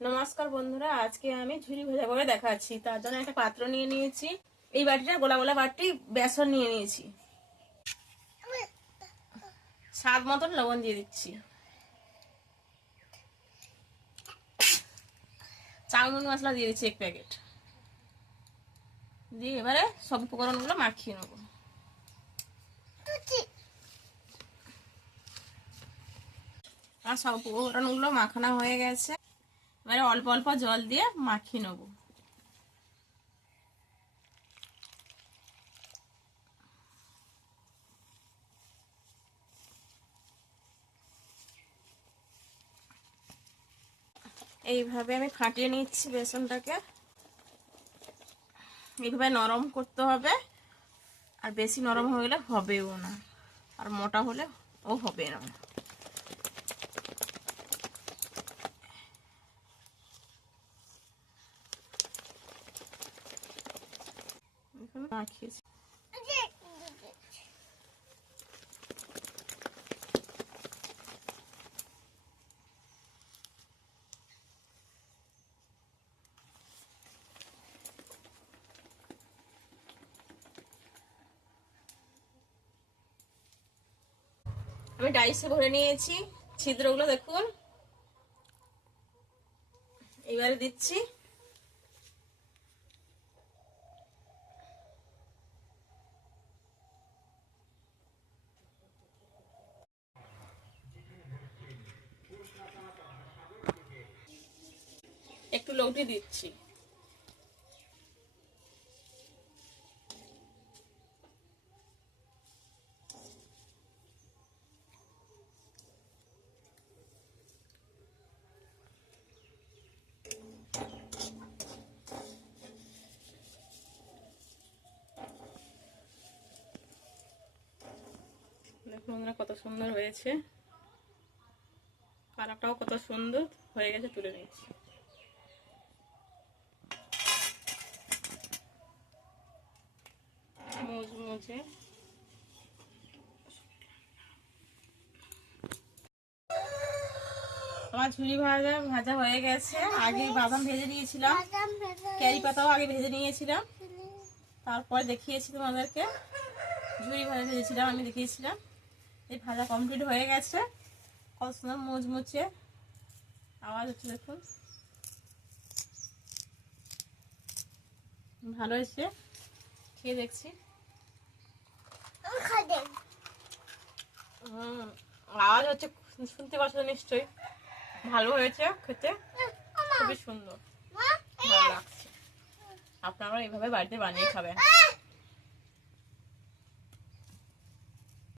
নমস্কার বন্ধুরা, আজকে আমি ঝুরি ভাজা করে দেখাচ্ছি। তার জন্য একটা পাত্র নিয়ে নিয়েছি। এই বাটিটা, গোলা গোলা বাটি, বেসন নিয়ে নিয়েছি। স্বাদ মতন লবণ দিয়ে দিচ্ছি। চাউমিন মশলা দিয়ে দিচ্ছি এক প্যাকেট। দিয়ে এবারে সব উপকরণগুলো মাখিয়ে নেব। আর সব উপকরণগুলো মাখানো হয়ে গেছে। এবারে অল্প অল্প জল দিয়ে মাখিয়ে নেব। এইভাবে আমি ফাটিয়ে নিচ্ছি বেসনটাকে। এইভাবে নরম করতে হবে। আর বেশি নরম হয়ে গেলে হবেও না। আর মোটা হলে ও হবে না। মাখিয়েছি আমি ডাইসে ভরে নিয়েছি ছিদ্রগুলো দেখুন। এবারে দিচ্ছি। একটু লৌটি দিচ্ছি। দেখুন কত সুন্দর হয়েছে। কালারটাও কত সুন্দর। হয়ে গেছে তুলে নিয়েছি মুচমুচে আমার ঝুড়ি ভাজা ভাজা হয়ে গেছে। আগে বাদাম ভেজে নিয়েছিলাম। ক্যারি পাতাও আগে ভেজে নিয়েছিলাম। তারপর দেখিয়েছি তোমাদেরকে। ঝুড়ি ভাজা ভেজেছিলাম, আমি দেখিয়েছিলাম। এই ভাজা কমপ্লিট হয়ে গেছে। কত সুন্দর মুচমুচে আওয়াজ হচ্ছে দেখুন। ভালো হয়েছে। খেয়ে দেখছি। আওয়াজ হচ্ছে শুনতে পাচ্ছ নিশ্চয়ই। ভালো হয়েছে খেতে, খুবই সুন্দর। ভালো লাগছে। আপনারা এইভাবে বাড়িতে বানিয়ে খাবেন।